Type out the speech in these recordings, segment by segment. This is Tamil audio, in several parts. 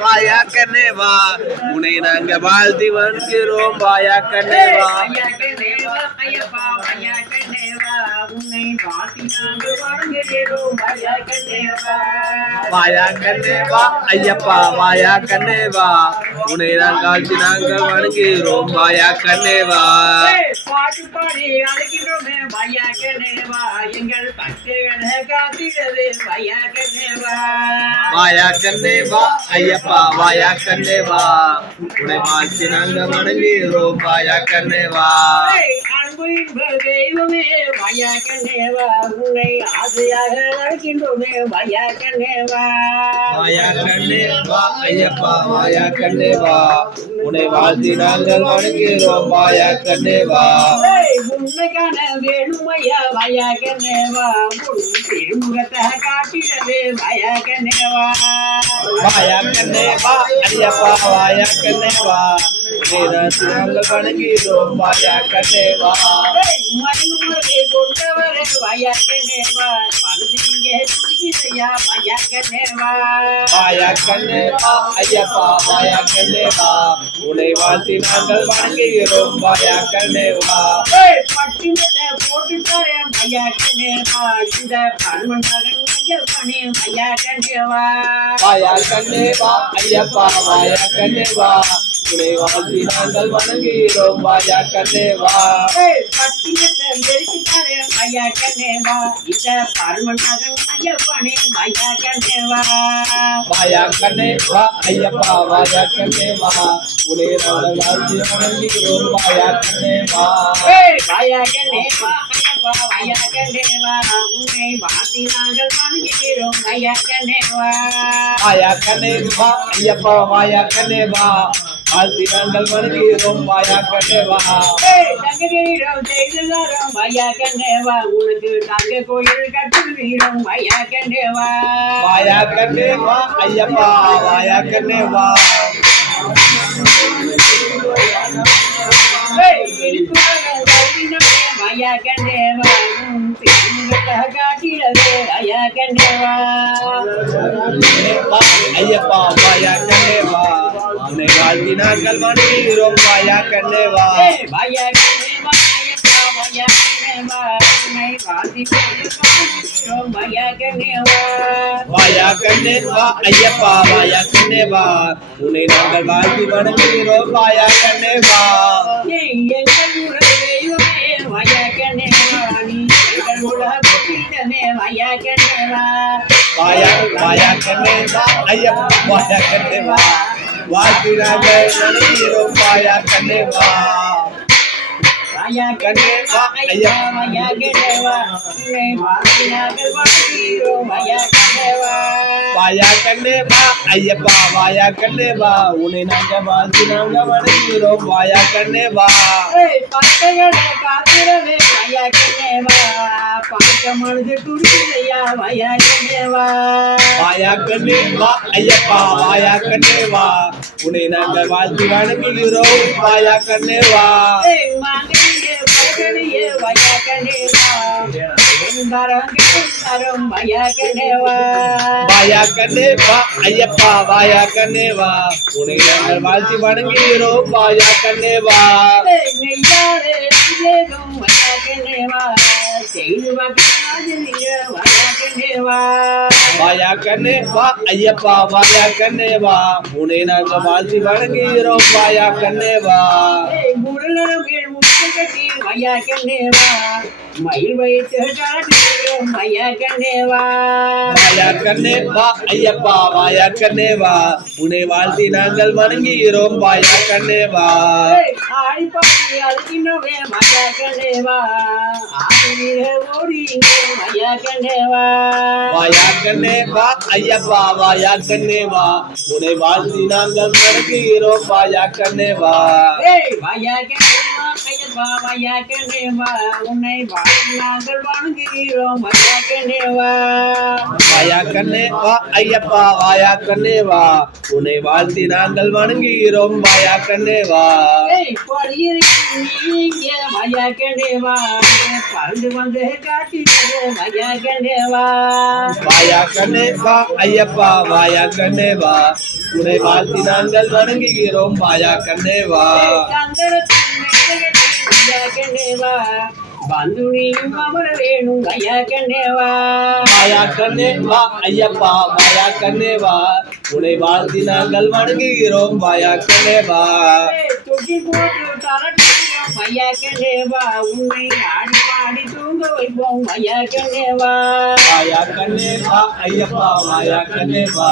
வாயா கண்ணேவா உன்னை நாங்க வாழ்த்தி வருகிறோம் வாயா கண்ணேவா ஐயப்பா வாயா கண்ணேவா உன்னை வாழ்த்தி நாங்கள் வருகிறோம் வாயா கண்ணேவா வாயா கண்ணேவா ஐயப்பா வாயா கண்ணேவா உன்னை நாங்கள் வாழ்த்தி நாங்கள் வணங்குகிறோம் வாயா கண்ணேவா பாட்டு பாடி அழைக்கின்றோமே வாயா கண்ணேவா எங்கள் பக்தர்களை காத்திரது வாயா கண்ணேவா வாயா கண்ணேவா ஐயப்பா வாயா கண்ணேவா உன்னை வாழ்த்தி நாங்கள் வணங்குகிறோம் வாயா கண்ணேவா அன்பு தெய்வமே வாயா கண்ணேவா உன்னை ஆசையாக அழைக்கின்றோமே வாயா கண்ணேவா வாயா கண்ணேவா ஐயப்பா வாயா கண்ணேவா உன்னை வாழ்த்தி நாங்கள் வணங்குகிறோம் வாயா கண்ணேவா உன்னை காண வேணுமையா வாயா கண்ணேவா திருமுகத்தை காட்டிடவே வாயா கண்ணேவா வாயா கண்ணேவா ஐயப்பா வாயா கண்ணேவா நாங்கள் வணங்குகிறோம் வாயா கண்ணேவா மருமலை கொண்டவரே வாயா கண்ணேவா மனதிங்கே துடிக்கிறையா வாயா கண்ணேவா வாயா கண்ணேவா ஐயப்பா வாயா கண்ணேவா உன்னை வாழ்த்தி நாங்கள் வணங்குகிறோம் வாயா கண்ணேவா பட்டினத்தை போட்டு தரேன் வாயா கண்ணேவா இந்த பருவன் மகன் ஐயப்பனே வாயா கண்ணேவா வாயா கண்ணேவா ஐயப்பா வாயா கண்ணேவா உன்னை வாழ்த்தி நாங்கள் வணங்குகிறோம் வாயா கண்ணேவா பட்டினத்தை வெறுத்து தரேன் வாயா கண்ணேவா இந்த பருவன் மகன் ஐயப்பனே வாயா கண்ணேவா வாயா கண்ணேவா ஐயப்பா வாயா கண்ணேவா உன்னை நாங்கள் வாழ்த்தி வணங்குகிறோம் வாயா கண்ணேவா வாயா கண்ணேவா ஐயப்பா வாயா கண்ணேவா உன்னை வாழ்த்தி நாங்கள் வணங்குகிறோம் வாயா கண்ணேவா வாயா கண்ணேவா ஐயப்பா வாயா கண்ணேவா வாழ்த்தி நாங்கள் வணங்குகிறோம் வாயா கண்ணேவா தங்ககிரீடம் செய்துதாரோம் வாயா கண்ணேவா உனக்கு தங்க கோயில் கட்டுவீரோம் வாயா கண்ணேவா வாயா கண்ணேவா ஐயப்பா வாயா கண்ணேவா வாயா கண்ணேவா காட்டிடவே வாயா கண்ணேவா ஐயப்பா வாயா கண்ணேவா உன்னை வாழ்த்தி நாங்கள் வணங்குகிறோம் வாயா கண்ணேவா வாயா கண்ணேவா ஐயப்பா வாயா கண்ணேவா உன்னை வாழ்த்தி வாயா கண்ணேவா வாயா கண்ணேவா ஐயப்பா வாயா கண்ணேவா உன்னை நாங்கள் வாழ்த்தி வணங்குகிறோம் வாயா கண்ணேவா எங்கள் தெய்வமே வாயா கண்ணேவா நீ எங்கள் உலகமே வாயா கண்ணேவா வாயா கண்ணேவா ஐயப்பா வாயா கண்ணேவா வாழ்த்தி நாங்கள் வணங்குகிறோம் வாயா கண்ணேவா வாயா கண்ணேவா ஐயப்பா வாயா கண்ணேவா உன்னை வாழ்த்தி நாங்கள் வணங்குகிறோம் வாயா கண்ணேவா வாயா கண்ணேவா ஐயப்பா வாயா கண்ணேவா உன்னை நாங்கள் வாழ்த்தி நாங்கள் வணங்குகிறோம் வாயா கண்ணேவா பக்தர்களை காத்திரவே வாயா கண்ணேவா பார்க்க மனது துடிக்கையா வாயா கண்ணேவா வாயா கண்ணேவா ஐயப்பா வாயா கண்ணேவா உன்னை நாங்கள் வாழ்த்தி வணங்குகிறோம் வாயா கண்ணேவா மாங்கனியே பழகனியே வாயா கண்ணேவா தரம் வாயா கண்ணேவா வாயா கண்ணேவா ஐயப்பா வாயா கண்ணேவா உன்னை நாங்கள் வாழ்த்தி வணங்குகிறோம் வாயா கண்ணேவா நெய்யாரே நெய்யேதும் வாயா கண்ணேவா செய்து வாயா கண்ணேவா வாயா கண்ணேவா ஐயப்பா வாயா கண்ணேவா உன்னை நாங்கள் வாழ்த்தி வணங்குகிறோம் வாயா கண்ணேவா முருகன் முத்து கட்டி வாயா கண்ணேவா மயில் வைத்து காட்டுகிறோம் வாயா கண்ணேவா வாயா கண்ணேவா ஐயப்பா வாயா கண்ணேவா உன்னை வாழ்த்தி நாங்கள் வணங்குகிறோம் வாயா கண்ணேவா ஆடி பாடி அழுகின்றோமே வாயா கண்ணேவா ஆடிய ஓடிங்க வாயா கண்ணேவா வாயா கண்ணேவா ஐயப்பா வாயா கண்ணேவா உன்னை வாழ்த்தி நாங்கள் வணங்குகிறோம் வாயா கண்ணேவா வாயா கண்ணேவா வா ஐயா கண்ணே வா உன்னை வாழ்த்தி நாங்கள் வணங்குகிறோம் ஐயா கண்ணே வா வாயா கண்ணே வா ஐயப்பா வாயா கண்ணே வா உன்னை வாழ்த்தி நாங்கள் வணங்குகிறோம் வாயா கண்ணே வா நீங்க ஐயா கண்ணே வா பறந்து வந்து காட்சி தரும் ஐயா கண்ணே வா வாயா கண்ணே வா ஐயப்பா வாயா கண்ணே வா உன்னை வாழ்த்தி நாங்கள் வணங்குகிறோம் வாயா கண்ணே வா ஐயா கண்ணே வா வந்து நீயும் அமர வேணும் ஐயா கண்ணே வா வாயா கண்ணே வா ஐயப்பா வாயா கண்ணே வா உன்னை வாழ்த்தி நாங்கள் வணங்குகிறோம் வாயா கண்ணே வா தொட்டி போட்டு தரட்டும் ஐயா கண்ணே வா உன்னை ஆடி பாடி தூங்க வைப்போம் ஐயா கண்ணே வா வாயா கண்ணே வா ஐயப்பா வாயா கண்ணே வா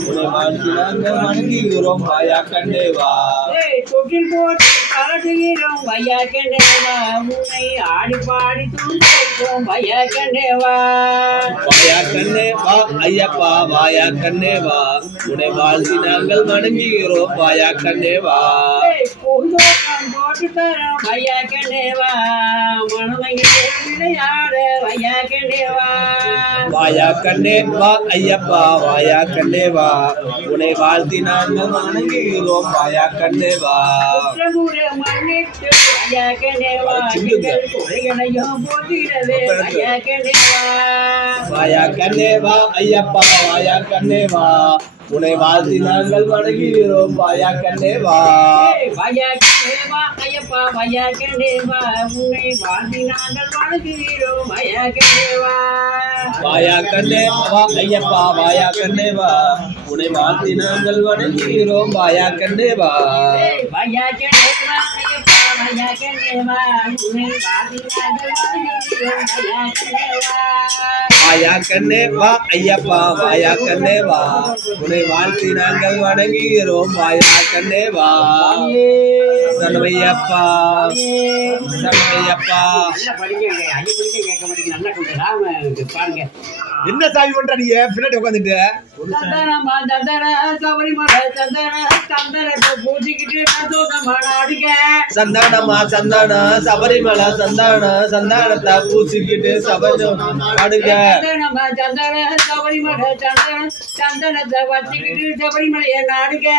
உன்னை வாழ்த்தி நாங்கள் வணங்குகிறோம் வாயா கண்ணே வா தொட்டில் போட்டு கலட்டுகிறோம் ஐயா கண்ணே வா உன்னை ஆடி பாடி தூங்க வைப்போம் ஐயா கண்ணே வா வாயா கண்ணே வா ஐயப்பா வாயா கண்ணே வா உன்னை வாழ்த்தி நாங்கள் வணங்குகிறோம் வாயா கண்ணே வா பூந்தோட்டம் போட்டு தரோம் ஐயா கண்ணே வா மனமையில் விளையாட ஐயா கண்ணே வா வாயா கண்ணே வா ஐயப்பா வாயா கண்ணே வா உன்னை வாழ்த்தி நாங்கள் வணங்குகிறோம் வாயா கண்ணே வா மன்னித்து ஐயா கண்ணே வா எங்கள் குறைகளையும் போட்டிடவே ஐயா கண்ணே வா வாயா கண்ணே வா ஐயப்பா வாயா கண்ணே வா உன்னை வாழ்த்தி நாங்கள் வணங்குகிறோம் வாயா கண்ணே வா ஐயா கண்ணே வா ஐயப்பா ஐயா கண்ணே வா உன்னை வாழ்த்தி நாங்கள் வணங்குகிறோம் ஐயா கண்ணே வா வாயா கண்ணே வா ஐயப்பா வாயா கண்ணே வா உன்னை வாழ்த்தி நாங்கள் வணங்குகிறோம் வாயா கண்ணே வா ஐயா கண்ணே வா ஐயப்பா ஐயா கண்ணே வா உன்னை வாழ்த்தி நாங்கள் வணங்குகிறோம் ஐயா கண்ணே வா வாயா கண்ணே வா ஐயப்பா வாயா கண்ணே வா உன்னை வாழ்த்தி நாங்கள் வணங்குகிறோம் வாயா கண்ணே வா சரவையப்பா சரவையப்பா நல்லா படிங்க ஐயா படிக்க கேட்க மாட்டீங்க நல்லா கொஞ்சம் பாருங்க என்ன சாமி பண்ற நீ பின்னாடி உட்காந்துட்டு சந்தனமா சந்தன சபரிமலை சந்தன சந்தனத்தை பூசிக்கிட்டு சந்தோஷமா நாடுங்க சந்தானமா சந்தான சபரிமலை சந்தான சந்தானத்தை பூசிக்கிட்டு சபரிமலை பாடுங்க சந்தனமா சந்தன சபரிமலை சந்தன சந்தனத்தை வச்சுக்கிட்டு சபரிமலையை நாடுங்க